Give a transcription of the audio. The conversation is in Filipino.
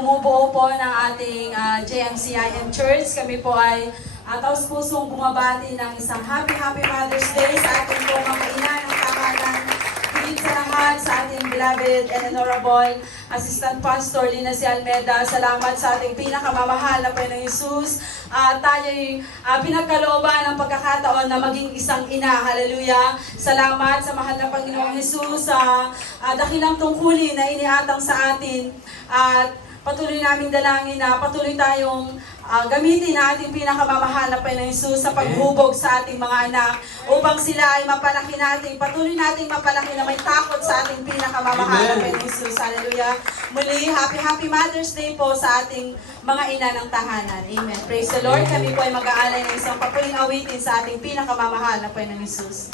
bumubuo po ng ating JMCIM Church. Kami po ay taus-pusong bumabati ng isang Happy Mother's Day sa ating po mga ina ng tahanan. Higit sa lahat sa ating beloved and honorable Assistant Pastor Lina C. Almeda. Salamat sa ating pinakamamahal na Panginoong Hesus. Tayo'y pinagkalooban ng pagkakataon na maging isang ina. Hallelujah! Salamat sa mahal na Panginoong Hesus sa dakilang tungkulin na iniatang sa atin. At patuloy naming dalangin na patuloy tayong gamitin na ating pinakamamahal na Panginoong Hesus sa paghubog sa ating mga anak upang sila ay mapalaki natin, patuloy nating mapalaki na may takot sa ating pinakamamahal na Panginoong Hesus. Hallelujah! Muli, Happy Mother's Day po sa ating mga ina ng tahanan. Amen. Praise the Lord. Kami po ay mag-aalay ng isang papuling awitin sa ating pinakamamahal na Panginoong Hesus.